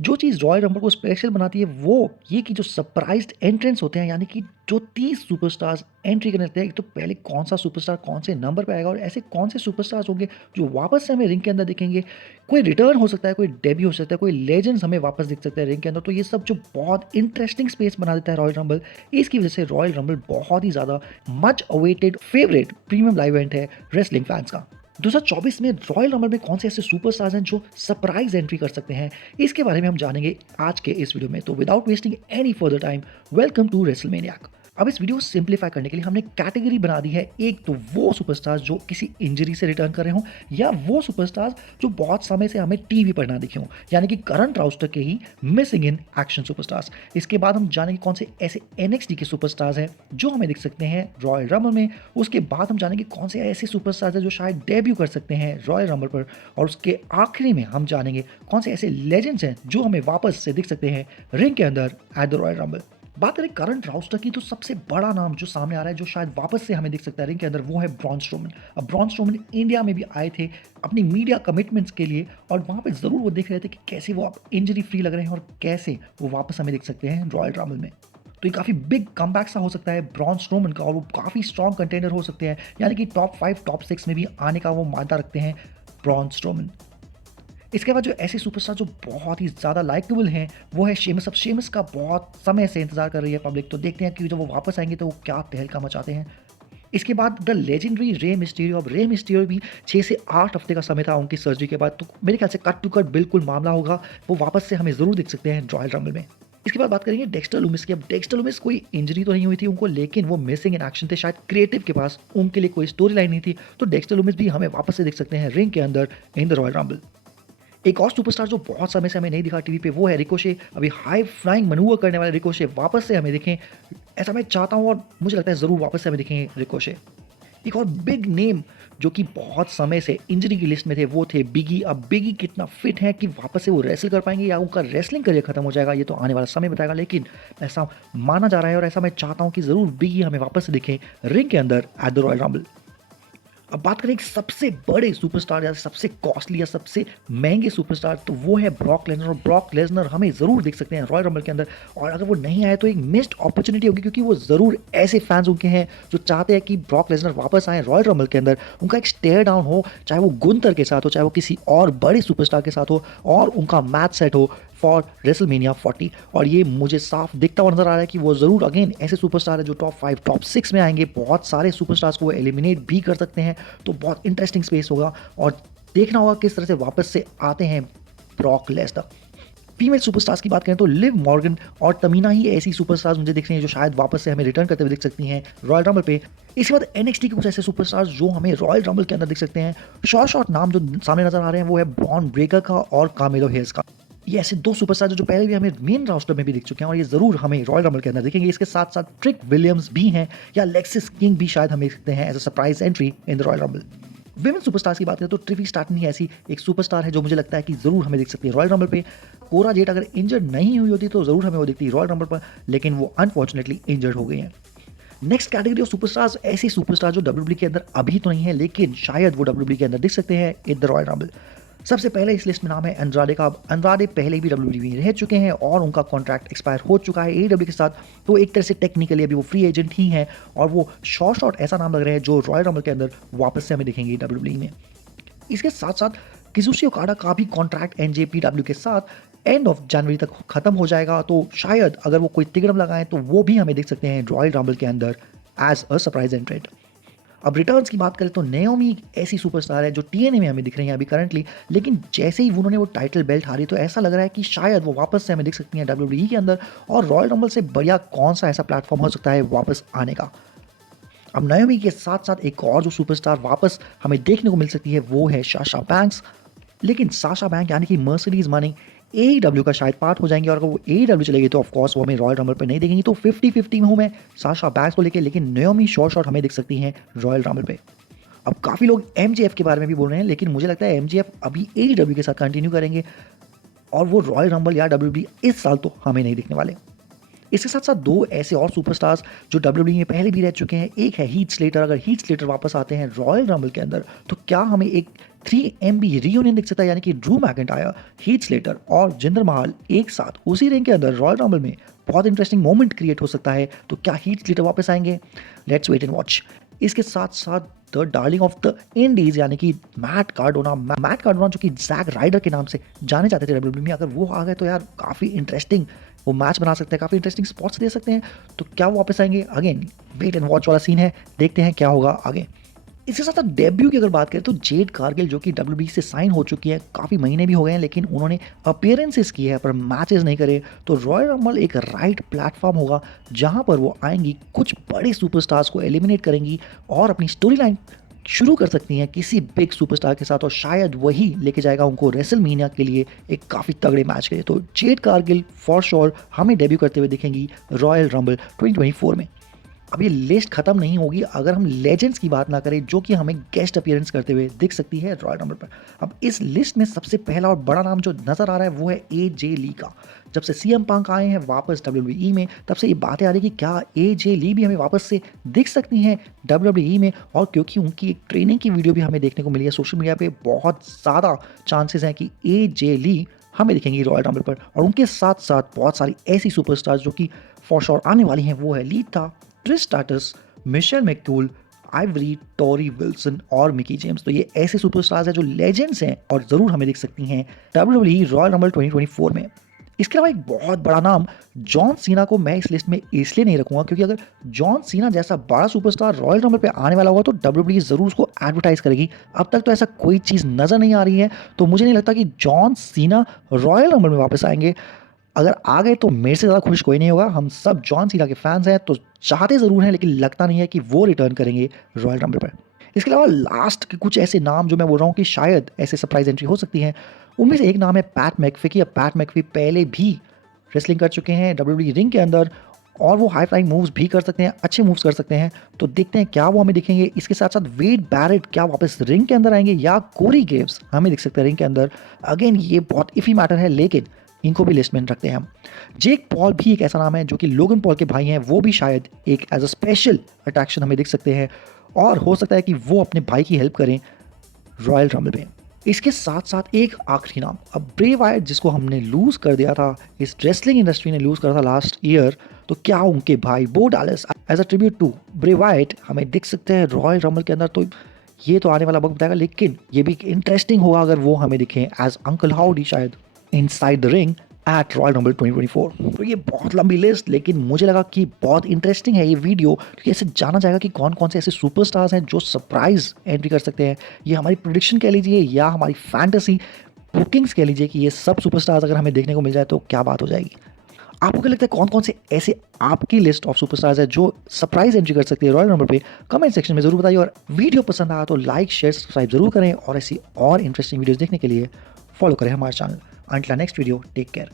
जो चीज़ royal rumble को special बनाती है वो ये कि जो सरप्राइज्ड एंट्रेंस होते हैं, यानी कि जो 30 सुपरस्टार्स एंट्री करने लगते हैं, तो पहले कौन-सा सुपरस्टार कौन से नंबर पे आएगा और ऐसे कौन से सुपरस्टार्स होंगे जो वापस से हमें रिंग के अंदर दिखेंगे। कोई रिटर्न हो सकता है, कोई डेब्यू हो सकता है, कोई लेजेंड्स हमें वापस दिख सकते हैं रिंग के अंदर। तो ये सब जो बहुत इंटरेस्टिंग स्पेस बना देता है रॉयल रंबल, इसकी वजह से रॉयल रंबल बहुत ही ज़्यादा much awaited favourite premium live event है रेसलिंग फैंस का। 2024 में रॉयल रंबल में कौन से ऐसे सुपरस्टार्स हैं जो सरप्राइज एंट्री कर सकते हैं, इसके बारे में हम जानेंगे आज के इस वीडियो में। तो without wasting any further time, welcome to WrestleMania. अब इस वीडियो को सिंप्लीफाई करने के लिए हमने कैटेगरी बना दी है। एक तो वो सुपरस्टार्स जो किसी इंजरी से रिटर्न कर रहे हों, या वो सुपरस्टार्स जो बहुत समय से हमें टीवी पर ना दिखे हों, यानी कि करंट राउस्टर के ही मिसिंग इन एक्शन सुपरस्टार्स। इसके बाद हम जानेंगे कौन से ऐसे एनएक्सटी के सुपरस्टार्स हैं जो हमें दिख सकते हैं रॉयल रंबल में। उसके बाद हम जानेंगे कौन से ऐसे सुपरस्टार्स हैं जो शायद डेब्यू कर सकते हैं रॉयल रंबल पर। और उसके आखिरी में हम जानेंगे कौन से ऐसे लेजेंड्स हैं जो हमें वापस से दिख सकते हैं रिंग के अंदर एट द रॉयल रंबल। बात करें करंट राउस्टर की, तो सबसे बड़ा नाम जो सामने आ रहा है, जो शायद वापस से हमें दिख सकता है रिंग के अंदर, वो है ब्रॉन स्ट्रोमन। अब ब्रॉन स्ट्रोमन इंडिया में भी आए थे अपनी मीडिया कमिटमेंट्स के लिए, और वहाँ पे ज़रूर वो दिख रहे थे कि कैसे वो अब इंजरी फ्री लग रहे हैं और कैसे वो वापस हमें दिख सकते हैं रॉयल रंबल में। तो ये काफ़ी बिग कमबैक सा हो सकता है ब्रॉन स्ट्रोमन का, और वो काफ़ी स्ट्रॉन्ग कंटेंडर हो सकते हैं, यानी कि टॉप 5 टॉप 6 में भी आने का वो मानता रखते हैं ब्रॉन स्ट्रोमन। इसके बाद जो ऐसे सुपरस्टार जो बहुत ही ज़्यादा लाइकेबल हैं, वो है शेमस। अब शेमस का बहुत समय से इंतजार कर रही है पब्लिक, तो देखते हैं कि जब वो वापस आएंगे तो वो क्या तहलका मचाते हैं। इसके बाद द लेजेंडरी रे मिस्टीरियो। अब रे मिस्टीरियो भी 6 से 8 हफ्ते का समय था उनकी सर्जरी के बाद, तो मेरे ख्याल से कट टू कट बिल्कुल मामला होगा, वो वापस से हमें ज़रूर दिख सकते हैं रॉयल रंबल में। इसके बाद बात करेंगे डेक्स्टर लूमिस की। अब डेक्स्टर लूमिस कोई इंजरी तो नहीं हुई थी उनको, लेकिन वो मिसिंग इन एक्शन थे, शायद क्रिएटिव के पास उनके लिए कोई स्टोरी लाइन नहीं थी, तो डेक्स्टर लूमिस भी हमें वापस से दिख सकते हैं रिंग के अंदर इन द रॉयल रंबल। एक और सुपरस्टार जो बहुत समय से हमें नहीं दिखा टीवी पे, वो है रिकोशे। अभी हाई फ्लाइंग मनूवर करने वाले रिकोशे वापस से हमें दिखें, ऐसा मैं चाहता हूँ, और मुझे लगता है ज़रूर वापस से हमें दिखेंगे रिकोशे। एक और बिग नेम जो कि बहुत समय से इंजरी की लिस्ट में थे, वो थे बिगी। अब बिगी कितना फिट है कि वापस से वो रेसल कर पाएंगे या उनका रेसलिंग करियर खत्म हो जाएगा, ये तो आने वाला समय बताएगा, लेकिन ऐसा माना जा रहा है और ऐसा मैं चाहता हूँ कि ज़रूर बिगी हमें वापस से दिखें रिंग के अंदर एट द रॉयल रंबल। अब बात करें एक सबसे बड़े सुपरस्टार या सबसे कॉस्टली या सबसे महंगे सुपरस्टार, तो वो है ब्रॉक लेसनर। और ब्रॉक लेसनर हमें ज़रूर देख सकते हैं रॉयल रंबल के अंदर, और अगर वो नहीं आए तो एक मिस्ड अपॉर्चुनिटी होगी, क्योंकि वो ज़रूर ऐसे फैंस उनके हैं जो चाहते हैं कि ब्रॉक लेसनर वापस आए रॉयल रंबल के अंदर, उनका एक स्टेयर डाउन हो, चाहे वो गुंतर के साथ हो, चाहे वो किसी और बड़े सुपरस्टार के साथ हो, और उनका मैच सेट हो फॉर रेसलमेनिया 40। और ये मुझे साफ दिखता हुआ नजर आ रहा है कि वो ज़रूर अगेन ऐसे सुपरस्टार है जो टॉप 5 टॉप 6 में आएंगे। बहुत सारे सुपरस्टार्स को वो एलिमिनेट भी कर सकते हैं, तो बहुत इंटरेस्टिंग स्पेस होगा, और देखना होगा किस तरह से वापस से आते हैं ब्रॉक लेसनर। फीमेल सुपरस्टार्स की बात करें तो लिव मॉर्गन और तमीना ही ऐसी सुपरस्टार्स मुझे दिख रही हैं जो शायद वापस से हमें रिटर्न करते हुए दिख सकती हैं रॉयल रंबल पे। इसके बाद एनएक्सटी के कुछ ऐसे सुपरस्टार्स जो हमें रॉयल रंबल के अंदर दिख सकते हैं। शॉर्ट नाम जो सामने नजर आ रहे हैं वो है ब्रॉन ब्रेकर का और कामेलो हेयर्स का। ये ऐसे दो सुपरस्टार जो पहले भी हमें मेन रोस्टर में भी दिख चुके हैं, और ये ज़रूर हमें रॉयल रंबल के अंदर दिखेंगे। इसके साथ साथ ट्रिक विलियम्स भी हैं, या लेक्सिस किंग भी शायद हमें दिखते हैं as a surprise entry in the Royal Rumble. Women superstars की बात करें तो ट्रिफी स्टार्टन ही ऐसी एक सुपरस्टार है जो मुझे लगता है कि ज़रूर हमें दिख सकती है रॉयल रंबल पे। कोरा जेट अगर इंजर्ड नहीं हुई होती तो ज़रूर हमें वो दिखती है रॉयल रंबल पर, लेकिन वो अनफॉर्चुनेटली इंजर्ड हो गई हैं। नेक्स्ट कैटेगरी ऑफ सुपरस्टार्स, ऐसे सुपरस्टार जो डब्ल्यूडब्ल्यूई के अंदर अभी तो नहीं है, लेकिन शायद वो डब्ल्यूडब्ल्यूई के अंदर दिख सकते हैं इन द रॉयल रंबल। सबसे पहले इस लिस्ट में नाम है अंड्राडे का। अब अंड्राडे पहले भी डब्ल्यूडब्ल्यूई में रह चुके हैं और उनका कॉन्ट्रैक्ट एक्सपायर हो चुका है एडब्ल्यू के साथ, तो एक तरह से टेक्निकली अभी वो फ्री एजेंट ही हैं, और वो शॉर्ट ऐसा नाम लग रहे हैं जो रॉयल रंबल के अंदर वापस से हमें दिखेंगे डब्ल्यूडब्ल्यूई में। इसके साथ साथ किजुशी ओकाडा का भी कॉन्ट्रैक्ट एनजेपीडब्ल्यू के साथ एंड ऑफ जनवरी तक खत्म हो जाएगा, तो शायद अगर वो कोई तिगड़म लगाएं तो वो भी हमें देख सकते हैं रॉयल रंबल के अंदर एज अ सरप्राइज एंट्रेंट। अब रिटर्न्स की बात करें तो नेओमी एक ऐसी सुपरस्टार है जो टीएनए में हमें दिख रही है अभी करंटली, लेकिन जैसे ही उन्होंने वो टाइटल बेल्ट हारी तो ऐसा लग रहा है कि शायद वो वापस से हमें दिख सकती हैं डब्ल्यूडब्ल्यूई के अंदर, और रॉयल रंबल से बढ़िया कौन सा ऐसा प्लेटफॉर्म हो सकता है वापस आने का। अब नायोमी के साथ साथ एक और जो सुपरस्टार वापस हमें देखने को मिल सकती है वो है साशा बैंक्स, लेकिन साशा बैंक यानी कि मर्सिडीज मनी एईडब्ल्यू का शायद पार्ट हो जाएंगे, और अगर वो एईडब्ल्यू चलेगी तो ऑफकोर्स वो हमें रॉयल रंबल पर नहीं देखेंगी। तो 50-50 में हूँ मैं साशा बैंक्स को लेकर, लेकिन नायोमी शॉर्ट हमें दिख सकती हैं रॉयल रंबल पे। अब काफ़ी लोग एमजेएफ के बारे में भी बोल रहे हैं, लेकिन मुझे लगता है एमजेएफ अभी एईडब्ल्यू के साथ कंटिन्यू करेंगे, और वो रॉयल रंबल या डब्ल्यूडब्ल्यूई इस साल तो हमें नहीं दिखने वाले। इसके साथ-साथ 2 ऐसे और सुपरस्टार्स जो डब्ल्यूडब्ल्यूई में पहले भी रह चुके हैं। एक है हीथ स्लेटर। अगर हीथ स्लेटर वापस आते हैं रॉयल रंबल के अंदर, तो क्या हमें एक 3MB रियूनियन दिख सकता है, यानी कि ड्रू मैकिंटायर, हीथ स्लेटर और जिंदर महल एक साथ उसी रिंग के अंदर रॉयल रंबल में। बहुत इंटरेस्टिंग मोमेंट क्रिएट हो सकता है। तो क्या हीथ स्लेटर वापस आएंगे? Let's wait and watch. इसके साथ-साथ the darling of the Indies यानी कि मैट कार्डोना जो कि जैक राइडर के नाम से जाने जाते थे डब्ल्यूडब्ल्यूई में, अगर वो आ गए तो यार काफ़ी इंटरेस्टिंग वो मैच बना सकते हैं, काफ़ी इंटरेस्टिंग स्पॉट्स दे सकते हैं। तो क्या वो वापस आएंगे? अगेन वेट एंड वॉच वाला सीन है, देखते हैं क्या होगा आगे। इसके साथ साथ डेब्यू की अगर बात करें तो जेड कारगिल जो कि डब्ल्यूबी से साइन हो चुकी है, काफ़ी महीने भी हो गए हैं, लेकिन उन्होंने अपीयरेंसेस की है पर मैचेस नहीं करे। तो रॉयल रंबल एक राइट प्लेटफॉर्म होगा जहां पर वो आएंगी, कुछ बड़े सुपरस्टार्स को एलिमिनेट करेंगी और अपनी स्टोरी लाइन शुरू कर सकती हैं किसी बिग सुपरस्टार के साथ, और शायद वही लेके जाएगा उनको रेसलमेनिया के लिए एक काफ़ी तगड़े मैच के लिए। तो जेड कारगिल फॉर श्योर हमें डेब्यू करते हुए दिखेंगी रॉयल रंबल 2024 में। अब ये लिस्ट खत्म नहीं होगी अगर हम लेजेंड्स की बात ना करें जो कि हमें गेस्ट अपीयरेंस करते हुए दिख सकती है रॉयल रंबल पर। अब इस लिस्ट में सबसे पहला और बड़ा नाम जो नजर आ रहा है वो है AJ ली का। जब से CM पंक आए हैं वापस WWE में, तब से ये बातें आ रही कि क्या AJ ली भी हमें वापस से दिख सकती हैं WWE में। और क्योंकि उनकी एक ट्रेनिंग की वीडियो भी हमें देखने को मिली है सोशल मीडिया पे, बहुत ज़्यादा चांसेस हैं कि AJ ली हमें दिखेंगी रॉयल रंबल पर। और उनके साथ साथ बहुत सारी ऐसी सुपरस्टार्स जो कि फॉर श्योर आने वाली हैं, वो है Lita, Trish Stratus, Michelle McCool, Ivory, Torrie Wilson और मिकी जेम्स। तो ये ऐसे सुपरस्टार्स हैं जो लेजेंड्स हैं और ज़रूर हमें दिख सकती हैं WWE रॉयल रंबल 2024 में। इसके अलावा एक बहुत बड़ा नाम जॉन सीना को मैं इस लिस्ट में इसलिए नहीं रखूंगा क्योंकि अगर जॉन सीना जैसा बड़ा सुपरस्टार रॉयल रंबल पे आने वाला होगा तो WWE ज़रूर उसको एडवर्टाइज करेगी। अब तक तो ऐसा कोई चीज़ नज़र नहीं आ रही है, तो मुझे नहीं लगता कि जॉन सीना रॉयल रंबल में वापस आएंगे। अगर आ गए तो मेरे से ज़्यादा खुश कोई नहीं होगा। हम सब जॉन सीना के फैंस हैं तो चाहते ज़रूर हैं, लेकिन लगता नहीं है कि वो रिटर्न करेंगे रॉयल रंबल पर। इसके अलावा लास्ट के कुछ ऐसे नाम जो मैं बोल रहा हूँ कि शायद ऐसे सरप्राइज एंट्री हो सकती हैं, उनमें से एक नाम है पैट मैकफी की। अब पैट मैकफी पहले भी रेसलिंग कर चुके हैं WWE रिंग के अंदर और वो हाई फ्लाइंग मूव्स भी कर सकते हैं, अच्छे मूव्स कर सकते हैं। तो देखते हैं क्या वो हमें दिखेंगे। इसके साथ साथ वेड बैरेट क्या वापस रिंग के अंदर आएंगे या कोरी ग्रेव्स हमें दिख सकते हैं रिंग के अंदर। अगेन ये बहुत इफी मैटर है, लेकिन इनको भी लिस्ट में रखते हैं हम। जेक पॉल भी एक ऐसा नाम है जो कि लोगन पॉल के भाई हैं, वो भी शायद एक एज अ स्पेशल अट्रैक्शन हमें दिख सकते हैं और हो सकता है कि वो अपने भाई की हेल्प करें रॉयल रंबल में। इसके साथ साथ एक आखिरी नाम, अब ब्रे वायट जिसको हमने लूज़ कर दिया था, इस रेसलिंग इंडस्ट्री ने लूज़ करा था लास्ट ईयर, तो क्या उनके भाई Bo Dallas as a tribute to Bray Wyatt हमें दिख सकते हैं रॉयल रंबल के अंदर। तो ये तो आने वाला वक्त बताएगा, लेकिन ये भी इंटरेस्टिंग होगा अगर वो हमें दिखें एज अंकल हाउडी शायद inside the ring at royal rumble 2024। तो ये बहुत लंबी लिस्ट, लेकिन मुझे लगा कि बहुत इंटरेस्टिंग है ये वीडियो क्योंकि ऐसे जाना जाएगा कि कौन कौन से ऐसे सुपरस्टार्स हैं जो सरप्राइज एंट्री कर सकते हैं। ये हमारी प्रेडिक्शन कह लीजिए या हमारी फैंटेसी बुकिंग्स कह लीजिए कि ये सब सुपरस्टार्स अगर हमें देखने को मिल जाए तो क्या बात हो जाएगी। आपको क्या लगता है कौन कौन से ऐसे आपकी लिस्ट ऑफ सुपरस्टार्स है जो सरप्राइज एंट्री कर सकते हैं रॉयल रंबल पे? कमेंट सेक्शन में जरूर बताइए, और वीडियो पसंद आया तो लाइक शेयर सब्सक्राइब जरूर करें और ऐसी और इंटरेस्टिंग वीडियोस देखने के लिए फॉलो करें हमारे channel. Until our next video, take care.